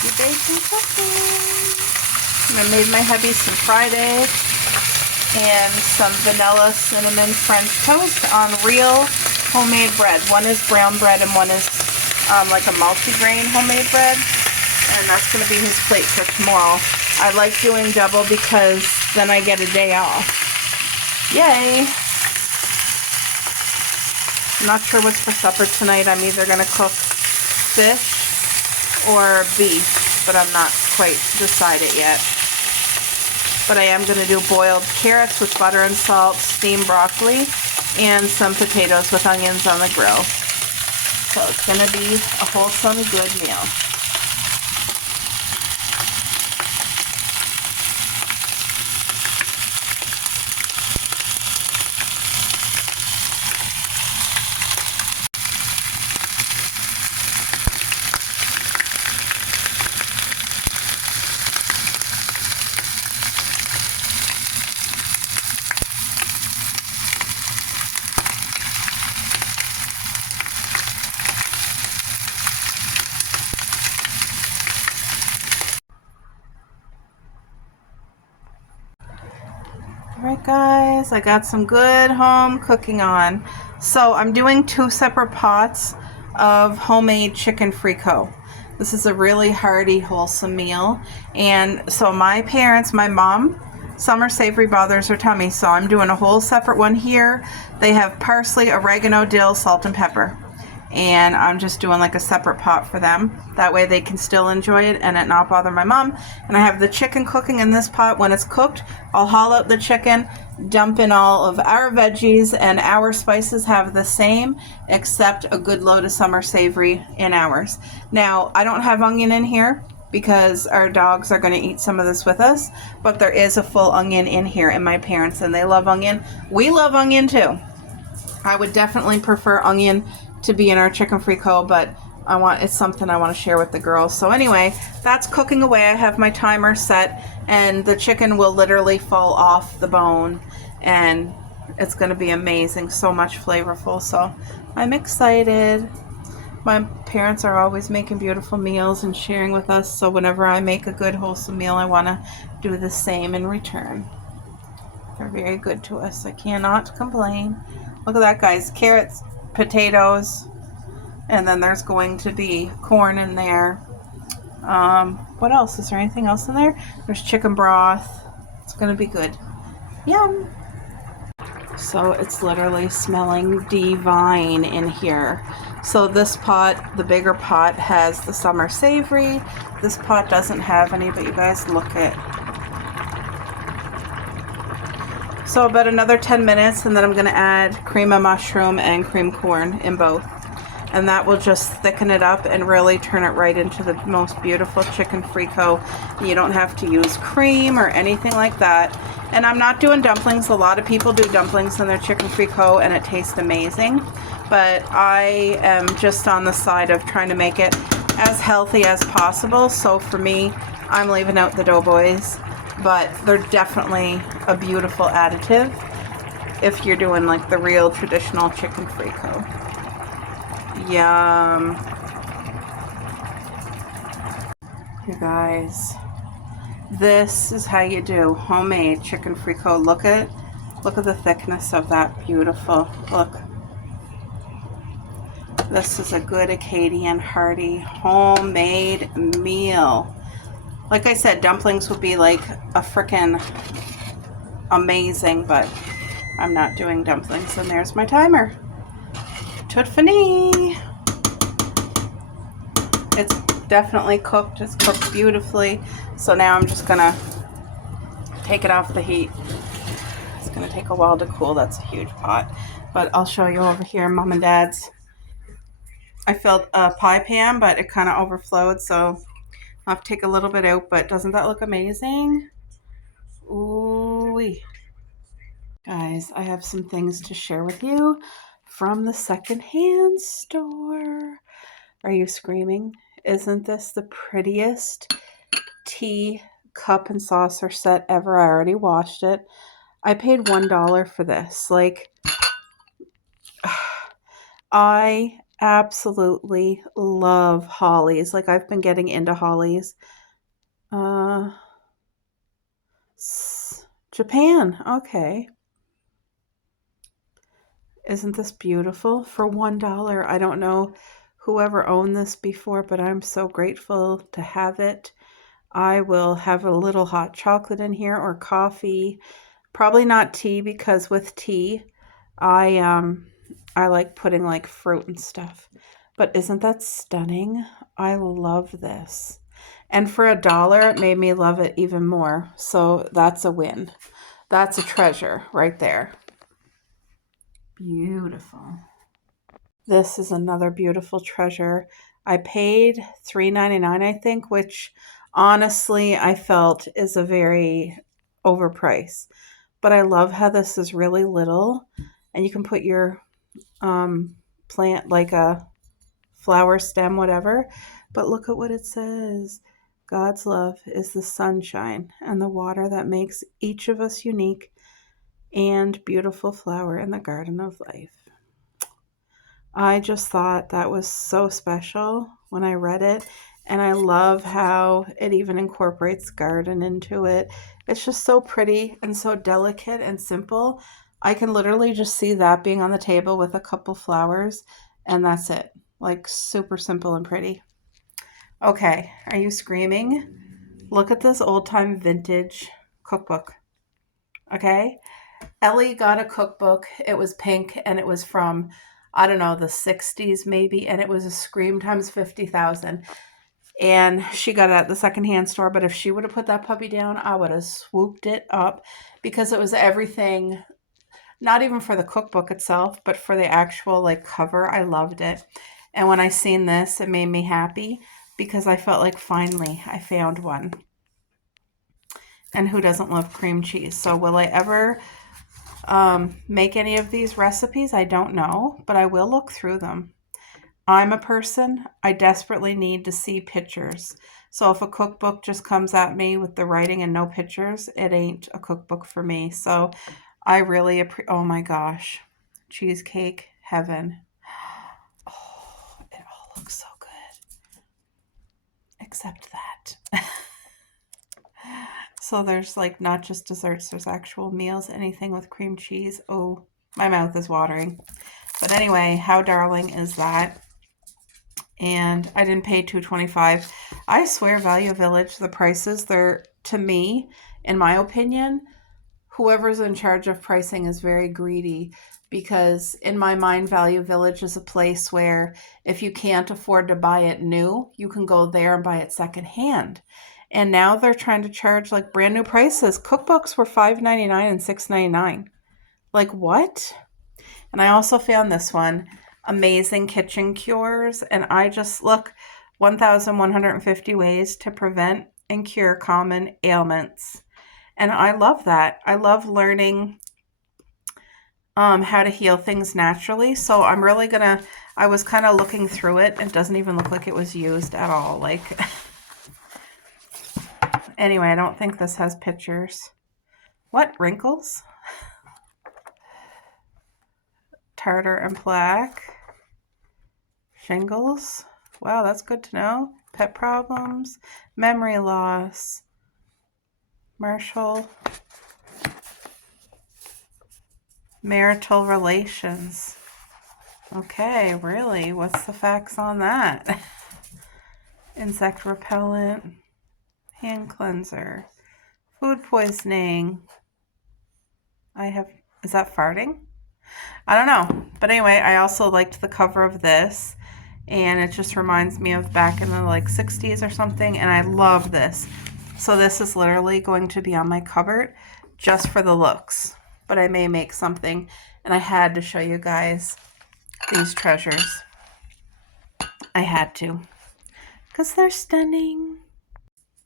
Cookie bacon cooking. And I made my hubby some fried eggs and some vanilla cinnamon French toast on real homemade bread. One is brown bread and one is like a multi-grain homemade bread. And that's going to be his plate for tomorrow. I like doing double because then I get a day off. Yay! I'm not sure what's for supper tonight. I'm either going to cook fish or beef, but I'm not quite decided yet. But I am going to do boiled carrots with butter and salt, steamed broccoli, and some potatoes with onions on the grill. So it's going to be a wholesome, good meal. Alright guys, I got some good home cooking on. So I'm doing 2 separate pots of homemade chicken frico. This is a really hearty, wholesome meal. And so my parents, my mom, summer savory bothers her tummy, so I'm doing a whole separate one here. They have parsley, oregano, dill, salt, and pepper. And I'm just doing like a separate pot for them. That way they can still enjoy it and it not bother my mom. And I have the chicken cooking in this pot. When it's cooked, I'll haul out the chicken, dump in all of our veggies, and our spices have the same, except a good load of summer savory in ours. Now, I don't have onion in here because our dogs are going to eat some of this with us, but there is a full onion in here, and my parents, and they love onion. We love onion too. I would definitely prefer onion to be in our chicken frico, but it's something I want to share with the girls. So anyway, that's cooking away. I have my timer set, and the chicken will literally fall off the bone, and it's going to be amazing. So much flavorful. So I'm excited. My parents are always making beautiful meals and sharing with us. So whenever I make a good wholesome meal, I want to do the same in return. They're very good to us. I cannot complain. Look at that, guys. Carrots, potatoes, and then there's going to be corn in there. What else? Is there anything else in there? There's chicken broth. It's going to be good. Yum. So it's literally smelling divine in here. So this pot, the bigger pot, has the summer savory. This pot doesn't have any, but you guys look at. So about another 10 minutes, and then I'm going to add cream of mushroom and cream corn in both. And that will just thicken it up and really turn it right into the most beautiful chicken frico. You don't have to use cream or anything like that. And I'm not doing dumplings. A lot of people do dumplings in their chicken frico and it tastes amazing. But I am just on the side of trying to make it as healthy as possible. So for me, I'm leaving out the doughboys. But they're definitely a beautiful additive if you're doing like the real traditional chicken frico. Yum. You guys, this is how you do homemade chicken frico. Look at the thickness of that. Beautiful. Look. This is a good Acadian hearty homemade meal. Like I said, dumplings would be like a frickin' amazing, but I'm not doing dumplings. And there's my timer. Tout fini. It's definitely cooked. It's cooked beautifully. So now I'm just gonna take it off the heat. It's gonna take a while to cool. That's a huge pot. But I'll show you over here, Mom and Dad's. I filled a pie pan, but it kind of overflowed, so I'll have to take a little bit out. But doesn't that look amazing? Ooh-wee. Guys, I have some things to share with you from the secondhand store. Are you screaming? Isn't this the prettiest tea cup and saucer set ever? I already washed it. I paid $1 for this. Like, I absolutely love hollies. Like I've been getting into hollies. Uh, Japan. Okay. Isn't this beautiful? For $1. I don't know whoever owned this before, but I'm so grateful to have it. I will have a little hot chocolate in here or coffee. Probably not tea because with tea, I like putting like fruit and stuff. But isn't that stunning? I love this. And for $1, it made me love it even more. So that's a win. That's a treasure right there. Beautiful. This is another beautiful treasure. I paid $3.99, I think, which honestly I felt is a very overpriced. But I love how this is really little and you can put your plant like a flower stem, whatever. But look at what it says. God's love is the sunshine and the water that makes each of us unique and beautiful flower in the garden of life. I just thought that was so special when I read it. And I love how it even incorporates garden into it. It's just so pretty and so delicate and simple. I can literally just see that being on the table with a couple flowers, and that's it. Like super simple and pretty. Okay, are you screaming? Look at this old time vintage cookbook. Okay, Ellie got a cookbook. It was pink and it was from, I don't know, the 60s maybe. And it was a Scream times 50,000. And she got it at the secondhand store. But if she would have put that puppy down, I would have swooped it up because it was everything, not even for the cookbook itself, but for the actual like cover. I loved it. And when I seen this, it made me happy because I felt like finally I found one. And who doesn't love cream cheese? So will I ever make any of these recipes? I don't know, but I will look through them. I'm a person, I desperately need to see pictures. So if a cookbook just comes at me with the writing and no pictures, it ain't a cookbook for me. So I really oh my gosh, cheesecake heaven. Oh, it all looks so good, except that. So there's like not just desserts, there's actual meals, anything with cream cheese. Oh, my mouth is watering. But anyway, how darling is that? And I didn't pay $2.25. I swear Value Village, the prices, they're, to me, in my opinion, whoever's in charge of pricing is very greedy because in my mind, Value Village is a place where if you can't afford to buy it new, you can go there and buy it secondhand. And now they're trying to charge like brand new prices. Cookbooks were $5.99 and $6.99. Like what? And I also found this one, Amazing Kitchen Cures. And I just look 1,150 ways to prevent and cure common ailments. And I love that. I love learning how to heal things naturally. So I'm really gonna, I was kind of looking through it. It doesn't even look like it was used at all. Like, anyway, I don't think this has pictures. What, wrinkles? Tartar and plaque. Shingles. Wow, that's good to know. Pet problems. Memory loss. Marshall. Marital relations. Okay, really? What's the facts on that? Insect repellent. Hand cleanser. Food poisoning. Is that farting? I don't know. But anyway, I also liked the cover of this. And it just reminds me of back in the like 60s or something. And I love this. So this is literally going to be on my cupboard just for the looks. But I may make something. And I had to show you guys these treasures. I had to. Because they're stunning.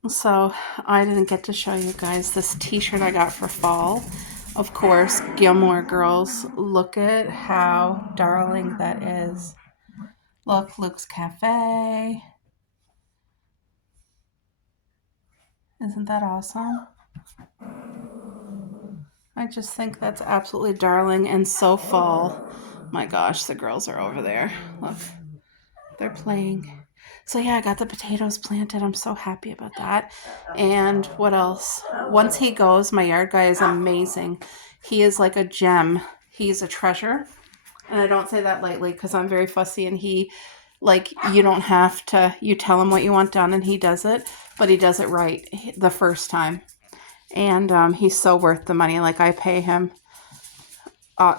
So I didn't get to show you guys this t-shirt I got for fall. Of course, Gilmore Girls. Look at how darling that is. Look, Luke's Cafe. Isn't that awesome? I just think that's absolutely darling and so fall. My gosh, the girls are over there. Look. They're playing. So yeah, I got the potatoes planted. I'm so happy about that. And what else? Once he goes, my yard guy is amazing. He is like a gem. He's a treasure. And I don't say that lightly because I'm very fussy, and he, like, you don't have to, you tell him what you want done and he does it, but he does it right the first time. And he's so worth the money. Like, I pay him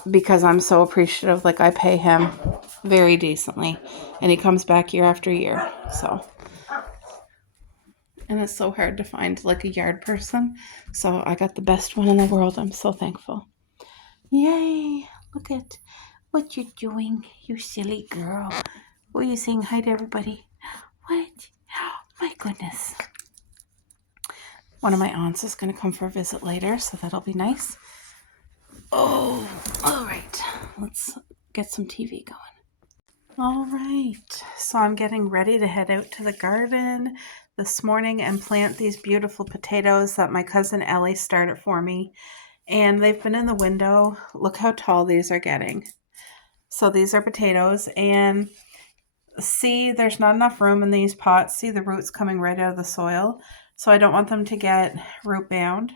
because I'm so appreciative. Like, I pay him very decently, and he comes back year after year. So, and it's so hard to find like a yard person. So I got the best one in the world. I'm so thankful. Yay! Look at what you're doing, you silly girl. What are you saying hi to everybody? What? Oh, my goodness. One of my aunts is going to come for a visit later, so that'll be nice. Oh, all right. Let's get some TV going. All right. So I'm getting ready to head out to the garden this morning and plant these beautiful potatoes that my cousin Ellie started for me. And they've been in the window. Look how tall these are getting. So these are potatoes, and see, there's not enough room in these pots. See the roots coming right out of the soil. So I don't want them to get root bound.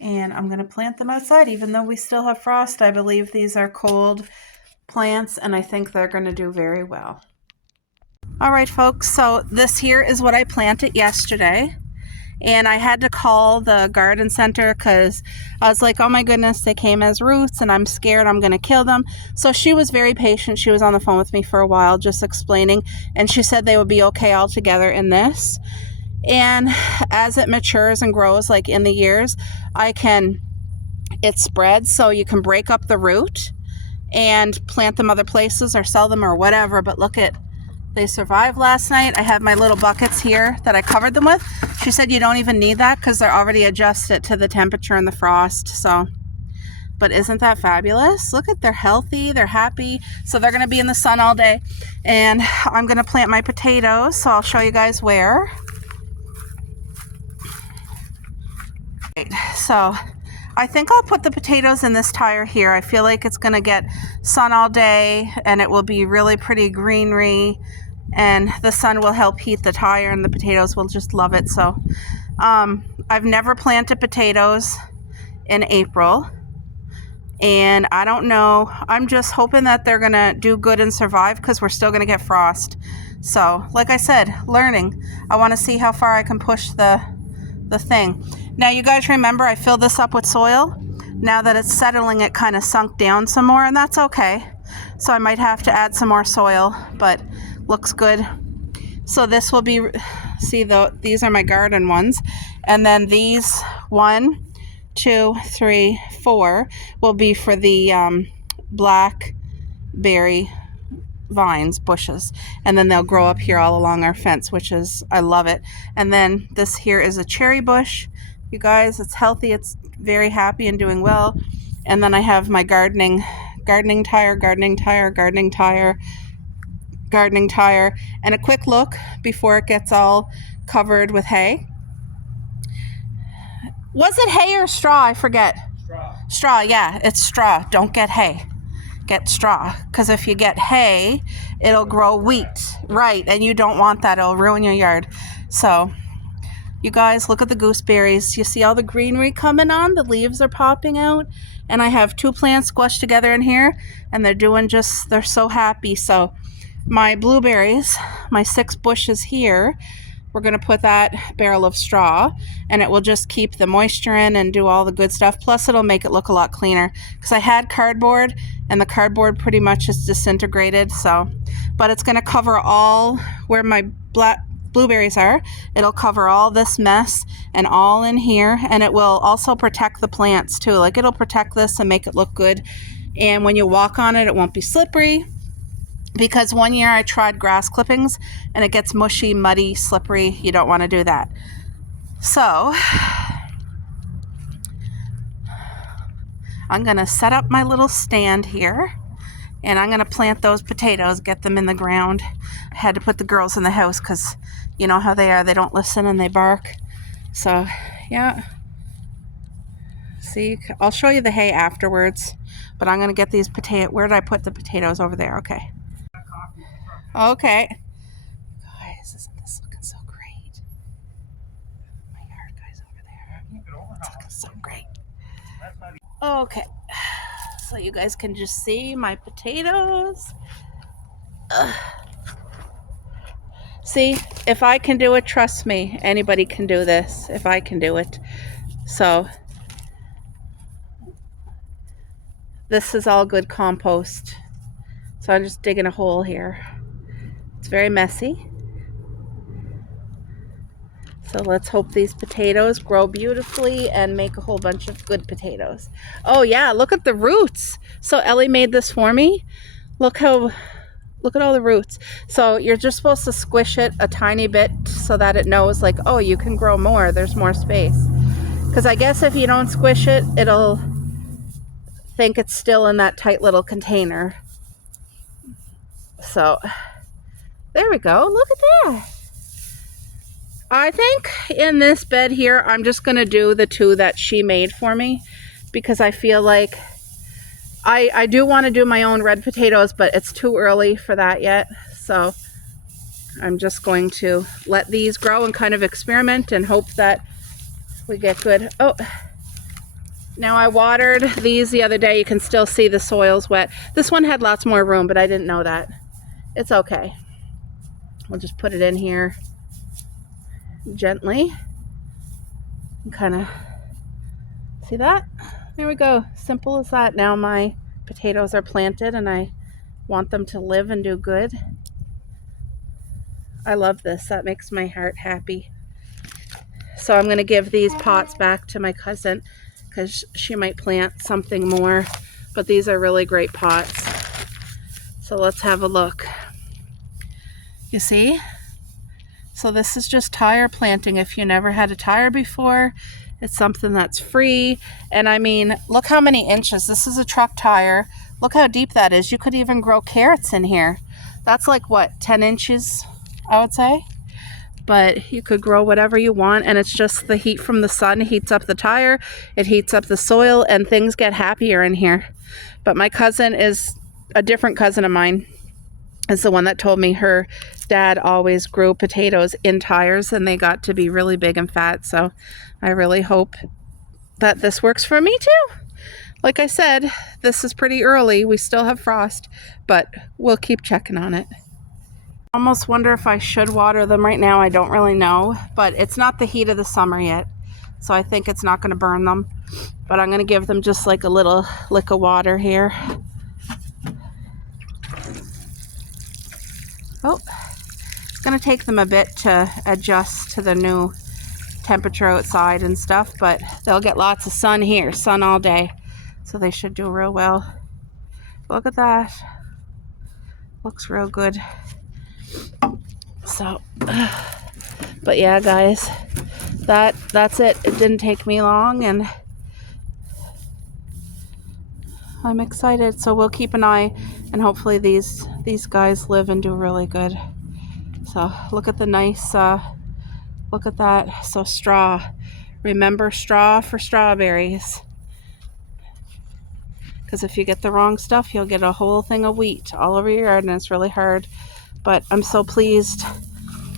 And I'm going to plant them outside, even though we still have frost. I believe these are cold plants, and I think they're going to do very well. All right, folks. So this here is what I planted yesterday. And I had to call the garden center because I was like, oh my goodness, they came as roots and I'm scared I'm going to kill them. So she was very patient. She was on the phone with me for a while just explaining. And she said they would be okay all together in this. And as it matures and grows, like in the years, it spreads. So you can break up the root and plant them other places or sell them or whatever. But look at, they survived last night. I have my little buckets here that I covered them with. She said you don't even need that because they're already adjusted to the temperature and the frost. So, but isn't that fabulous? Look at, they're healthy, they're happy. So they're going to be in the sun all day. And I'm going to plant my potatoes. So I'll show you guys where. So I think I'll put the potatoes in this tire here. I feel like it's going to get sun all day and it will be really pretty greenery. And the sun will help heat the tire and the potatoes will just love it. So I've never planted potatoes in April. And I don't know. I'm just hoping that they're going to do good and survive because we're still going to get frost. So like I said, learning. I want to see how far I can push the thing. Now you guys remember I filled this up with soil. Now that it's settling, it kind of sunk down some more, and that's okay. So I might have to add some more soil, but looks good. So this will be, see, these are my garden ones. And then these 1, 2, 3, 4 will be for the blackberry vines, bushes. And then they'll grow up here all along our fence, which is, I love it. And then this here is a cherry bush. You guys, it's healthy. It's very happy and doing well. And then I have my gardening tire, and a quick look before it gets all covered with hay. Was it hay or straw? I forget. Straw, yeah, it's straw. Don't get hay. Get straw. Because if you get hay, it'll grow wheat. Right, and you don't want that. It'll ruin your yard. So, you guys, look at the gooseberries. You see all the greenery coming on? The leaves are popping out. And I have 2 plants squished together in here. And they're so happy. So, my blueberries, my 6 bushes here, we're going to put that barrel of straw, and it will just keep the moisture in and do all the good stuff. Plus, it'll make it look a lot cleaner because I had cardboard, and the cardboard pretty much is disintegrated. So, but it's going to cover all where my blueberries are. It'll cover all this mess and all in here, and it will also protect the plants too. Like, it'll protect this and make it look good. And when you walk on it, it won't be slippery. Because one year I tried grass clippings and it gets mushy, muddy, slippery. You don't want to do that. So I'm going to set up my little stand here and I'm going to plant those potatoes, get them in the ground. I had to put the girls in the house because you know how they are. They don't listen and they bark. So yeah. See, I'll show you the hay afterwards, but I'm going to get these where did I put the potatoes? Over there. Okay. Okay. Guys, isn't this looking so great? My yard guy's over there. It's looking so great. Okay. So you guys can just see my potatoes. Ugh. See, if I can do it, trust me, anybody can do this if I can do it. So this is all good compost. So I'm just digging a hole here. It's very messy. So let's hope these potatoes grow beautifully and make a whole bunch of good potatoes. Oh yeah, look at the roots. So Ellie made this for me. Look at all the roots. So you're just supposed to squish it a tiny bit so that it knows like, oh, you can grow more. There's more space. Because I guess if you don't squish it, it'll think it's still in that tight little container. So there we go. Look at that. I think in this bed here, I'm just going to do the two that she made for me because I feel like I do want to do my own red potatoes, but it's too early for that yet. So I'm just going to let these grow and kind of experiment and hope that we get good. Oh, now I watered these the other day. You can still see the soil's wet. This one had lots more room, but I didn't know that. It's okay. We'll just put it in here gently and kind of see that. There we go. Simple as that. Now my potatoes are planted and I want them to live and do good. I love this. That makes my heart happy. So I'm going to give these pots back to my cousin because she might plant something more, but these are really great pots. So let's have a look. You see? So this is just tire planting. If you never had a tire before, it's something that's free. And I mean, look how many inches. This is a truck tire. Look how deep that is. You could even grow carrots in here. That's like what, 10 inches, I would say? But you could grow whatever you want, and it's just the heat from the sun heats up the tire, it heats up the soil, and things get happier in here. But my cousin is a different cousin of mine. Is the one that told me her dad always grew potatoes in tires and they got to be really big and fat. So I really hope that this works for me too. Like I said, this is pretty early. We still have frost, but we'll keep checking on it. I almost wonder if I should water them right now. I don't really know, but it's not the heat of the summer yet. So I think it's not going to burn them, but I'm going to give them just like a little lick of water here. Oh, it's going to take them a bit to adjust to the new temperature outside and stuff, but they'll get lots of sun here, sun all day. So they should do real well. Look at that. Looks real good. So, but yeah, guys, that's it. It didn't take me long and I'm excited. So we'll keep an eye and hopefully these guys live and do really good. So look at the nice, look at that. So straw, remember straw for strawberries. Because if you get the wrong stuff, you'll get a whole thing of wheat all over your yard and it's really hard. But I'm so pleased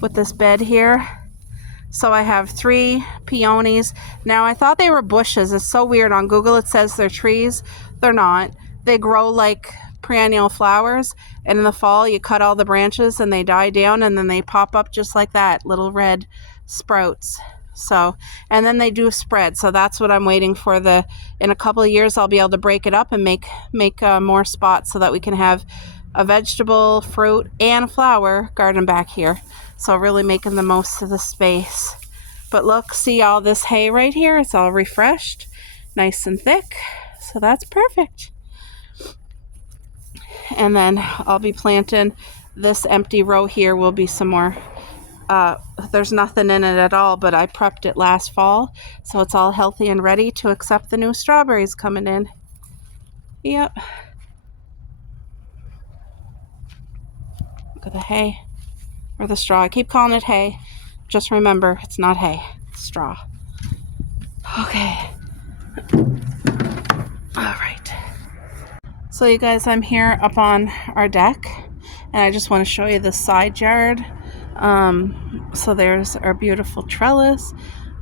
with this bed here. So I have 3 peonies. Now I thought they were bushes. It's so weird. On Google it says they're trees. They're not. They grow like perennial flowers. And in the fall you cut all the branches and they die down and then they pop up just like that. Little red sprouts. So, and then they do spread. So that's what I'm waiting for. In a couple of years I'll be able to break it up and make more spots so that we can have a vegetable, fruit, and flower garden back here. So really making the most of the space. But look, see all this hay right here? It's all refreshed, nice and thick. So that's perfect. And then I'll be planting this empty row here will be some more. There's nothing in it at all, but I prepped it last fall. So it's all healthy and ready to accept the new strawberries coming in. Yep. Look at the hay. Or the straw. I keep calling it hay. Just remember, it's not hay. It's straw. Okay. All right. So you guys, I'm here up on our deck. And I just want to show you the side yard. So there's our beautiful trellis.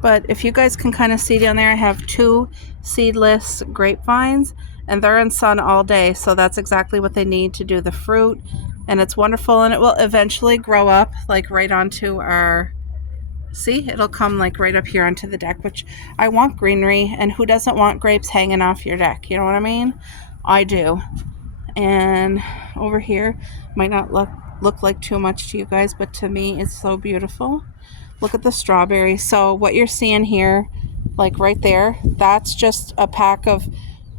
But if you guys can kind of see down there, I have 2 seedless grapevines, and they're in sun all day. So that's exactly what they need to do the fruit. And it's wonderful, and it will eventually grow up like right onto our, see, it'll come like right up here onto the deck, which I want greenery, and who doesn't want grapes hanging off your deck? You know what I mean? I do. And over here might not look like too much to you guys, but to me it's so beautiful. Look at the strawberries. So what you're seeing here, like right there, that's just a pack of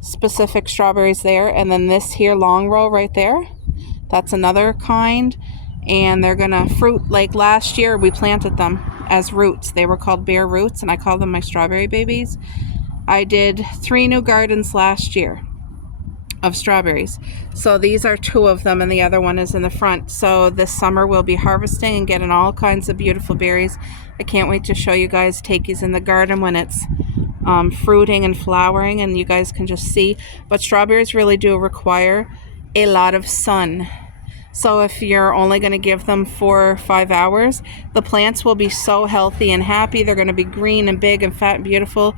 specific strawberries there, and then this here long row right there, that's another kind, and they're gonna fruit. Like last year we planted them as roots. They were called bare roots, and I call them my strawberry babies. I did 3 new gardens last year of strawberries. So these are 2 of them, and the other one is in the front. So this summer we'll be harvesting and getting all kinds of beautiful berries. I can't wait to show you guys Takey's in the garden when it's fruiting and flowering, and you guys can just see. But strawberries really do require a lot of sun. So if you're only going to give them 4 or 5 hours, the plants will be so healthy and happy. They're going to be green and big and fat and beautiful.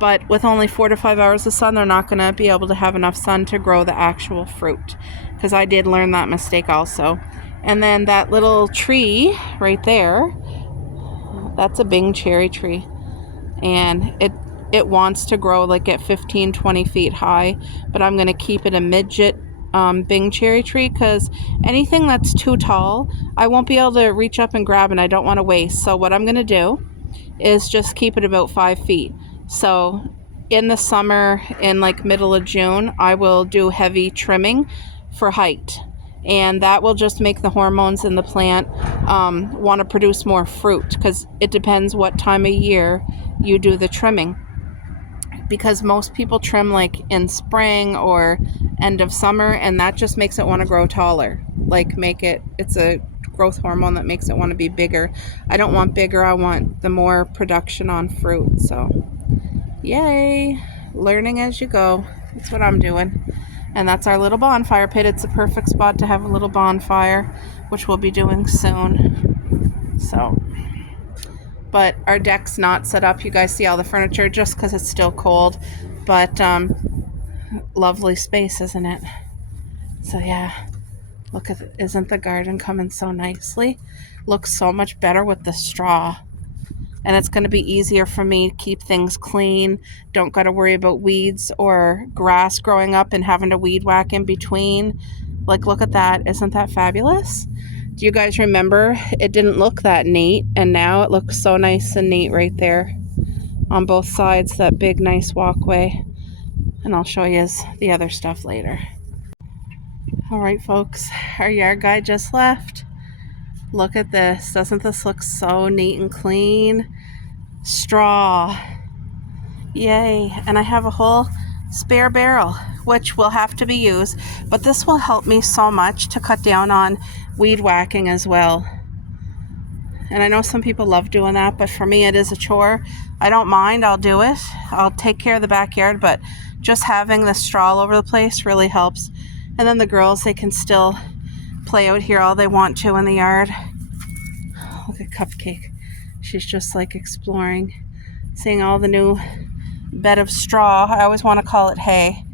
But with only 4 to 5 hours of sun, they're not going to be able to have enough sun to grow the actual fruit. Because I did learn that mistake also. And then that little tree right there, that's a Bing cherry tree. And it wants to grow like at 15, 20 feet high. But I'm going to keep it a midget Bing cherry tree, because anything that's too tall, I won't be able to reach up and grab, and I don't want to waste. So what I'm going to do is just keep it about 5 feet. So in the summer, in like middle of June, I will do heavy trimming for height, and that will just make the hormones in the plant want to produce more fruit, because it depends what time of year you do the trimming. Because most people trim like in spring or end of summer, and that just makes it want to grow taller. Like it's a growth hormone that makes it want to be bigger. I don't want bigger, I want the more production on fruit. So yay, learning as you go. That's what I'm doing. And that's our little bonfire pit. It's a perfect spot to have a little bonfire, which we'll be doing soon. So, but our deck's not set up. You guys see all the furniture just because it's still cold. But lovely space, isn't it? So yeah, look at it. Isn't the garden coming so nicely? Looks so much better with the straw. And it's going to be easier for me to keep things clean. Don't got to worry about weeds or grass growing up and having to weed whack in between. Like, look at that. Isn't that fabulous? Do you guys remember it didn't look that neat, and now it looks so nice and neat right there on both sides, that big nice walkway. And I'll show you the other stuff later. All right, folks, our yard guy just left. Look at this. Doesn't this look so neat and clean? Straw. Yay. And I have a whole spare barrel, which will have to be used. But this will help me so much to cut down on weed whacking as well. And I know some people love doing that, but for me it is a chore. I don't mind. I'll do it. I'll take care of the backyard, but just having the straw all over the place really helps. And then the girls, they can still play out here all they want to in the yard. Look at Cupcake. She's just like exploring, seeing all the new bed of straw. I always want to call it hay,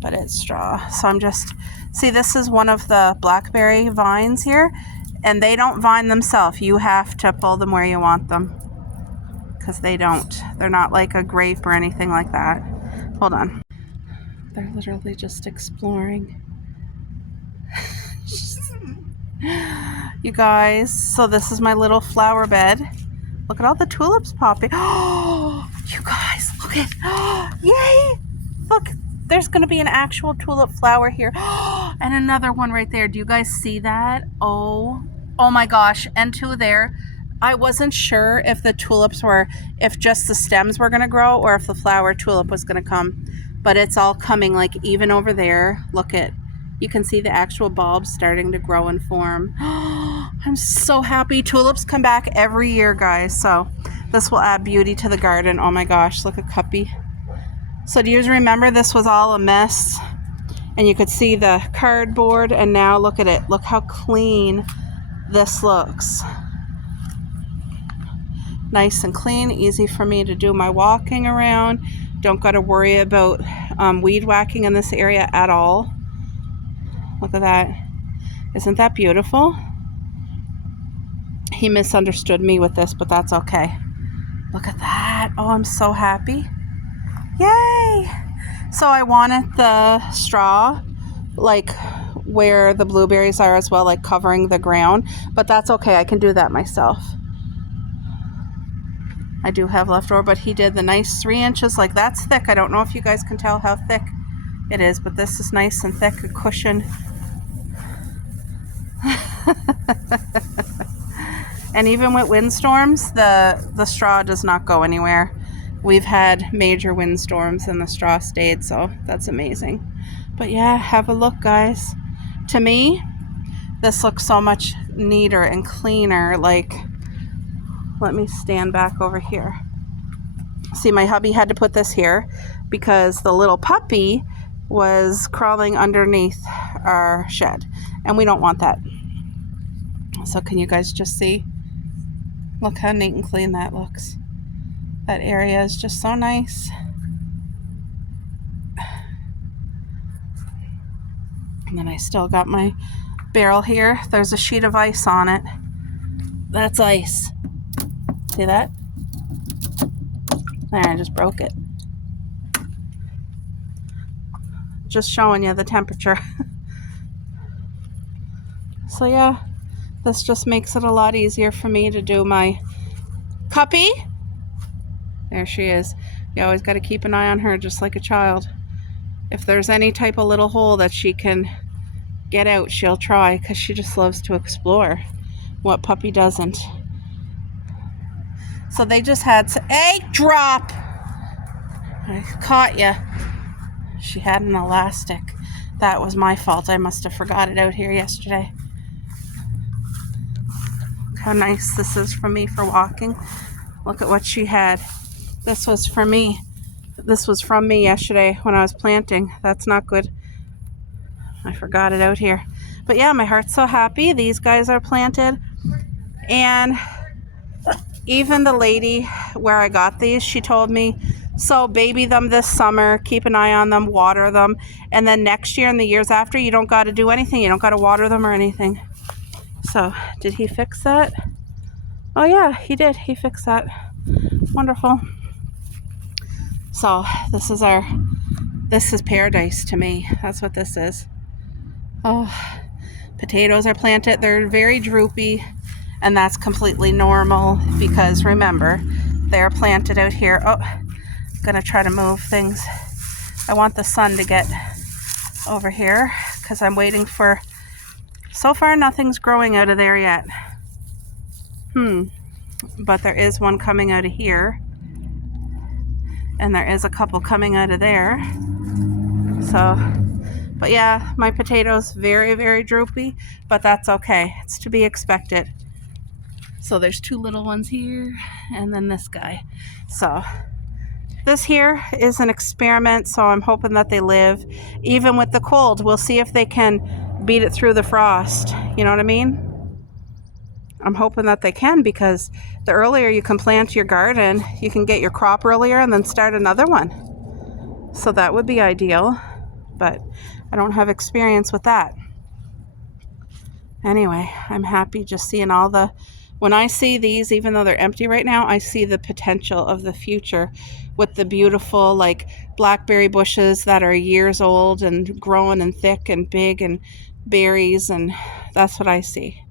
but it's straw. So I'm just, see, this is one of the blackberry vines here, and they don't vine themselves. You have to pull them where you want them, because they don't. They're not like a grape or anything like that. Hold on. They're literally just exploring. You guys, so this is my little flower bed. Look at all the tulips popping. Oh, you guys, look at, yay! Look, there's going to be an actual tulip flower here. And another one right there. Do you guys see that? Oh my gosh. And 2 there. I wasn't sure if the tulips were, if just the stems were going to grow or if the flower tulip was going to come. But it's all coming, like even over there. Look at, you can see the actual bulbs starting to grow and form. I'm so happy. Tulips come back every year, guys. So this will add beauty to the garden. Oh my gosh, look at Cuppy. So do you remember this was all a mess And you could see the cardboard, and now look at it. Look how clean this looks. Nice and clean, easy for me to do my walking around. Don't got to worry about weed whacking in this area at all. Look at that. Isn't that beautiful? He misunderstood me with this, but that's okay. Look at that. Oh, I'm so happy. Yay! So I wanted the straw, like where the blueberries are as well, like covering the ground, but that's okay. I can do that myself. I do have leftover, but he did the nice 3 inches. Like, that's thick. I don't know if you guys can tell how thick it is, but this is nice and thick, a cushion. And even with windstorms, the straw does not go anywhere. We've had major windstorms and the straw stayed, so that's amazing. But yeah, have a look, guys. To me, this looks so much neater and cleaner. Like, let me stand back over here. See, my hubby had to put this here because the little puppy was crawling underneath our shed, and we don't want that. So can you guys just see? Look how neat and clean that looks. That area is just so nice. And then I still got my barrel here. There's a sheet of ice on it. That's ice. See that? There, I just broke it. Just showing you the temperature. So yeah, this just makes it a lot easier for me to do my Cuppy. There she is. You always got to keep an eye on her, just like a child. If there's any type of little hole that she can get out, she'll try, because she just loves to explore. What puppy doesn't? So they just had to, hey, drop! I caught you. She had an elastic. That was my fault. I must have forgot it out here yesterday. Look how nice this is for me for walking. Look at what she had. This was for me. This was from me yesterday when I was planting. That's not good. I forgot it out here. But yeah, my heart's so happy. These guys are planted. And even the lady where I got these, she told me, so baby them this summer, keep an eye on them, water them, and then next year and the years after, you don't got to do anything. You don't got to water them or anything. So did he fix that? Oh yeah, he did. He fixed that. Wonderful. So this is paradise to me. That's what this is. Oh, potatoes are planted. They're very droopy, and that's completely normal because remember, they're planted out here. Oh, I'm gonna try to move things. I want the sun to get over here because I'm waiting for, so far nothing's growing out of there yet. But there is one coming out of here, and there is a couple coming out of there. So, but yeah, my potatoes very, very droopy, but that's okay. It's to be expected. So there's 2 little ones here, and then this guy. So this here is an experiment, so I'm hoping that they live even with the cold. We'll see if they can beat it through the frost. You know what I mean? I'm hoping that they can, because the earlier you can plant your garden, you can get your crop earlier and then start another one. So that would be ideal, but I don't have experience with that. Anyway, I'm happy just seeing all the, when I see these, even though they're empty right now, I see the potential of the future with the beautiful like blackberry bushes that are years old and growing and thick and big and berries, and that's what I see.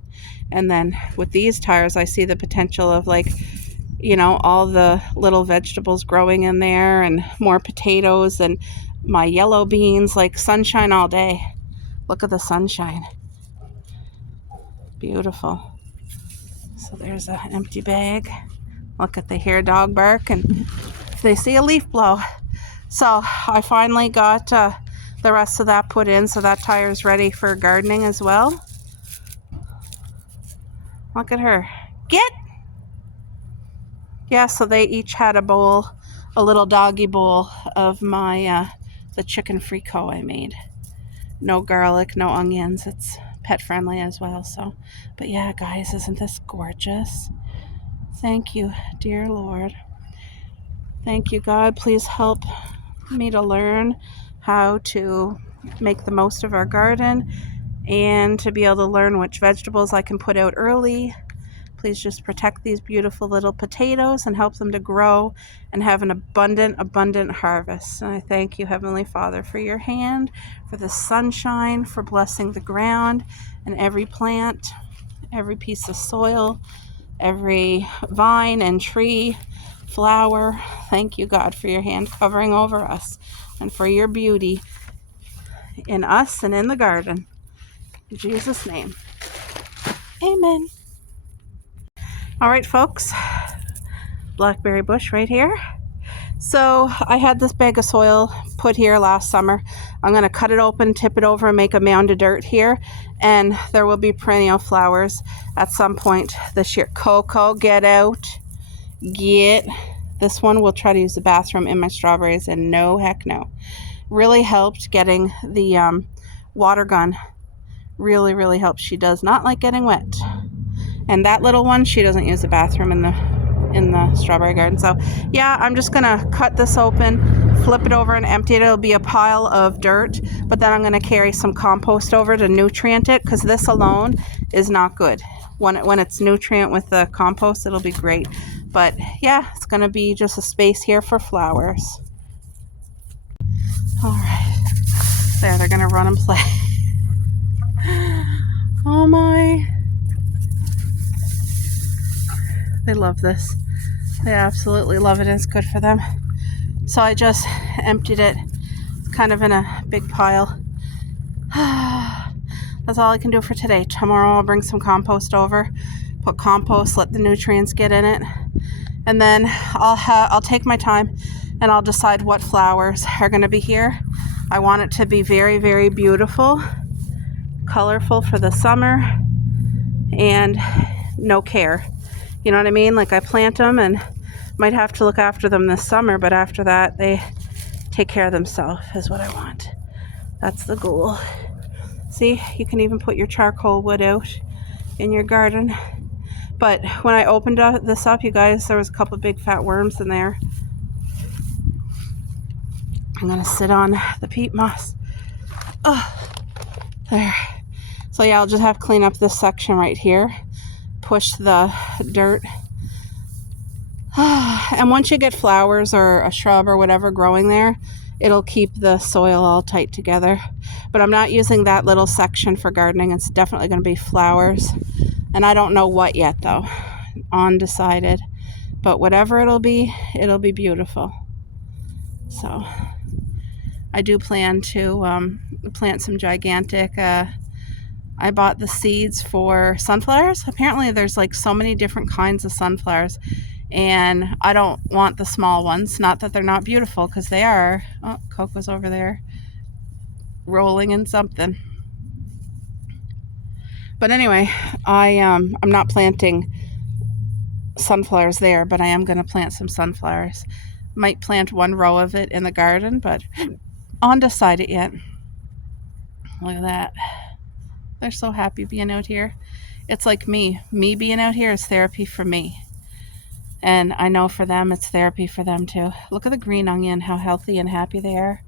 And then with these tires, I see the potential of like, you know, all the little vegetables growing in there and more potatoes and my yellow beans, like sunshine all day. Look at the sunshine. Beautiful. So there's an empty bag. Look at, they hear a dog bark and they see a leaf blow. So I finally got the rest of that put in, so that tire is ready for gardening as well. Look at her. Get! Yeah, so they each had a bowl, a little doggy bowl of my the chicken fricot I made. No garlic, no onions. It's pet friendly as well. So, but yeah, guys, isn't this gorgeous? Thank you, dear Lord. Thank you, God. Please help me to learn how to make the most of our garden and to be able to learn which vegetables I can put out early. Please just protect these beautiful little potatoes and help them to grow and have an abundant harvest. And I thank you, Heavenly Father, for your hand, for the sunshine, for blessing the ground and every plant, every piece of soil, every vine and tree, flower. Thank you, God, for your hand covering over us and for your beauty in us and in the garden. In Jesus' name, amen. All right, folks, blackberry bush right here. So I had this bag of soil put here last summer. I'm going to cut it open, tip it over, and make a mound of dirt here. And there will be perennial flowers at some point this year. Coco, get out. Get. This one will try to use the bathroom in my strawberries, and no heck no. Really helped getting the water gun. Really helped. She does not like getting wet. And that little one, she doesn't use the bathroom in the strawberry garden. So yeah, I'm just gonna cut this open, flip it over and empty it. It'll be a pile of dirt, but then I'm gonna carry some compost over to nutrient it, because this alone is not good. When it's nutrient with the compost, it'll be great. But yeah, it's gonna be just a space here for flowers. All right, there, they're gonna run and play. Oh my, they love this. They absolutely love it. It's good for them. So I just emptied it. It's kind of in a big pile. That's all I can do for today. Tomorrow I'll bring some compost over, put compost, let the nutrients get in it, and then I'll take my time and I'll decide what flowers are going to be here. I want it to be very beautiful, colorful for the summer, and no care. You know what I mean? Like, I plant them and might have to look after them this summer, but after that they take care of themselves is what I want. That's the goal. See, you can even put your charcoal wood out in your garden. But when I opened this up, you guys, there was a couple big fat worms in there. I'm gonna sit on the peat moss. Oh, there. So yeah, I'll just have to clean up this section right here, push the dirt. And once you get flowers or a shrub or whatever growing there, it'll keep the soil all tight together. But I'm not using that little section for gardening. It's definitely going to be flowers. And I don't know what yet, though. Undecided. But whatever it'll be beautiful. So I do plan to plant some gigantic... I bought the seeds for sunflowers. Apparently there's like so many different kinds of sunflowers. And I don't want the small ones. Not that they're not beautiful, because they are. Oh, Coco's over there rolling in something. But anyway, I'm not planting sunflowers there, but I am going to plant some sunflowers. Might plant one row of it in the garden, but undecided yet. Look at that. They're so happy being out here. It's like me. Me being out here is therapy for me. And I know for them, it's therapy for them too. Look at the green onion, how healthy and happy they are.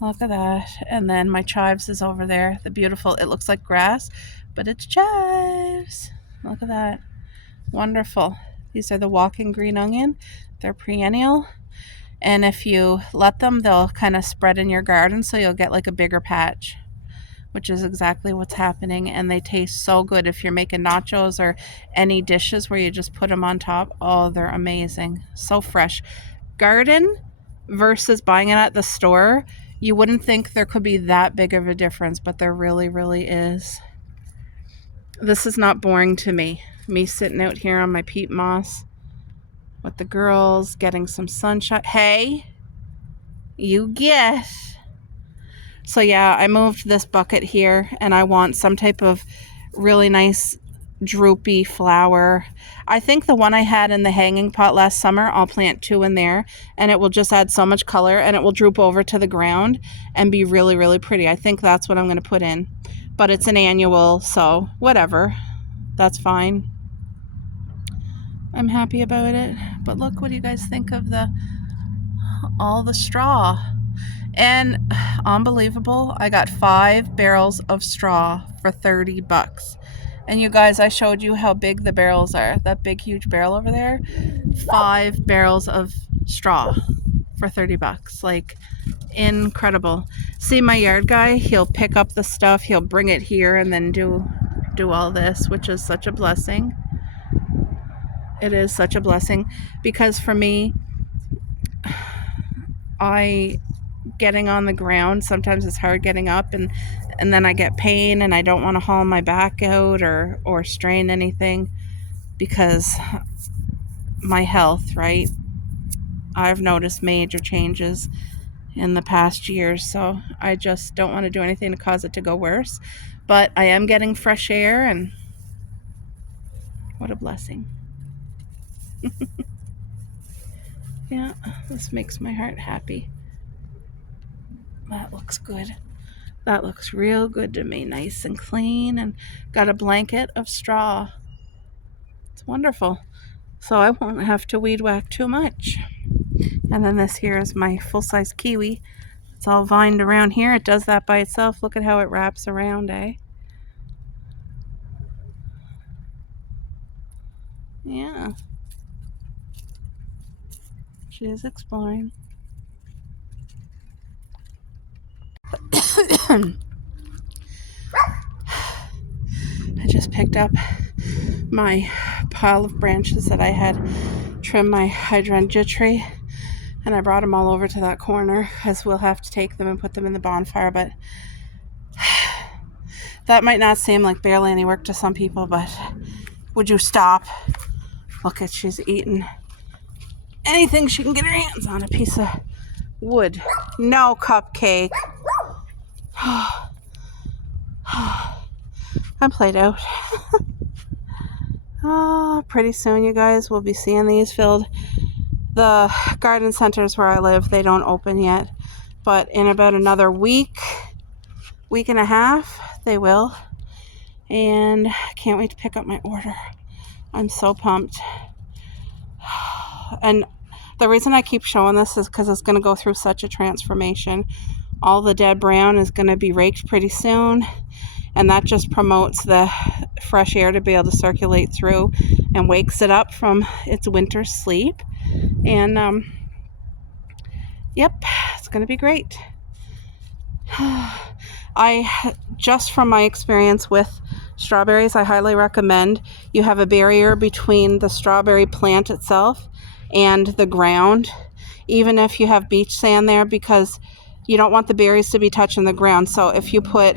Look at that. And then my chives is over there. The beautiful, it looks like grass, but it's chives. Look at that. Wonderful. These are the walking green onion. They're perennial. And if you let them, they'll kind of spread in your garden, so you'll get like a bigger patch, which is exactly what's happening. And they taste so good if you're making nachos or any dishes where you just put them on top. Oh, they're amazing. So fresh. Garden versus buying it at the store, you wouldn't think there could be that big of a difference, but there really is. This is not boring to me. Me sitting out here on my peat moss with the girls, getting some sunshine. Hey, you get... So yeah, I moved this bucket here, and I want some type of really nice droopy flower. I think the one I had in the hanging pot last summer, I'll plant 2 in there, and it will just add so much color, and it will droop over to the ground and be really, really pretty. I think that's what I'm going to put in. But it's an annual, so whatever. That's fine. I'm happy about it. But look, what do you guys think of all the straw? And unbelievable, I got 5 barrels of straw for 30 bucks. And you guys, I showed you how big the barrels are. That big, huge barrel over there. 5 barrels of straw for 30 bucks. Like, incredible. See, my yard guy, he'll pick up the stuff, he'll bring it here and then do all this, which is such a blessing. It is such a blessing, because for me, getting on the ground, sometimes it's hard getting up, and then I get pain and I don't want to haul my back out or strain anything because my health, right? I've noticed major changes in the past years, so I just don't want to do anything to cause it to go worse. But I am getting fresh air, and what a blessing. Yeah, this makes my heart happy. That looks good. That looks real good to me. Nice and clean, and got a blanket of straw. It's wonderful. So I won't have to weed whack too much. And then this here is my full-size kiwi. It's all vined around here. It does that by itself. Look at how it wraps around, eh? Yeah. She is exploring. I just picked up my pile of branches that I had trimmed my hydrangea tree, and I brought them all over to that corner because we'll have to take them and put them in the bonfire. But that might not seem like barely any work to some people, but would you stop? Look at, she's eating anything she can get her hands on. A piece of wood. No, Cupcake. I'm played out. Pretty soon, you guys, we'll be seeing these filled. The garden centers where I live, they don't open yet, but in about another week and a half, they will. And I can't wait to pick up my order. I'm so pumped. And the reason I keep showing this is because it's going to go through such a transformation. All the dead brown is going to be raked pretty soon, and that just promotes the fresh air to be able to circulate through and wakes it up from its winter sleep. And yep, it's going to be great. Just from my experience with strawberries, I highly recommend you have a barrier between the strawberry plant itself and the ground, even if you have beach sand there, because you don't want the berries to be touching the ground. So if you put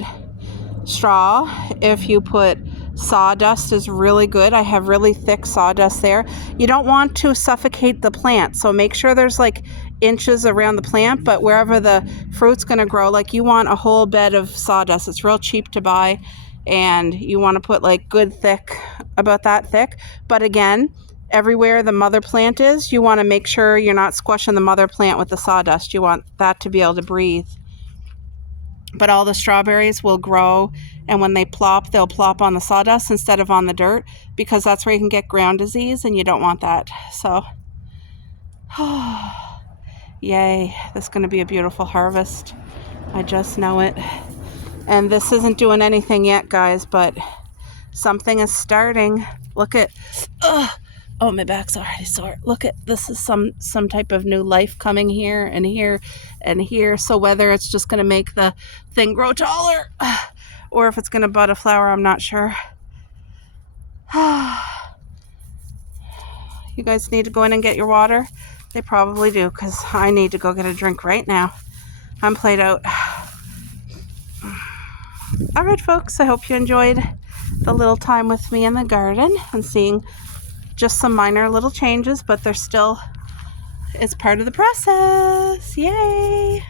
straw, if you put sawdust is really good. I have really thick sawdust there. You don't want to suffocate the plant, so make sure there's like inches around the plant, but wherever the fruit's going to grow, like you want a whole bed of sawdust. It's real cheap to buy, and you want to put like good thick, about that thick. But again, everywhere the mother plant is, you want to make sure you're not squashing the mother plant with the sawdust. You want that to be able to breathe. But all the strawberries will grow, and when they plop, they'll plop on the sawdust instead of on the dirt, because that's where you can get ground disease, and you don't want that. So, yay, this is going to be a beautiful harvest. I just know it. And this isn't doing anything yet, guys, but something is starting. Look at, oh, my back's already sore. Look at, this is some type of new life coming here and here and here. So whether it's just going to make the thing grow taller or if it's going to bud a flower, I'm not sure. You guys need to go in and get your water? They probably do, because I need to go get a drink right now. I'm played out. All right, folks, I hope you enjoyed the little time with me in the garden and seeing just some minor little changes, but they're still, it's part of the process. Yay!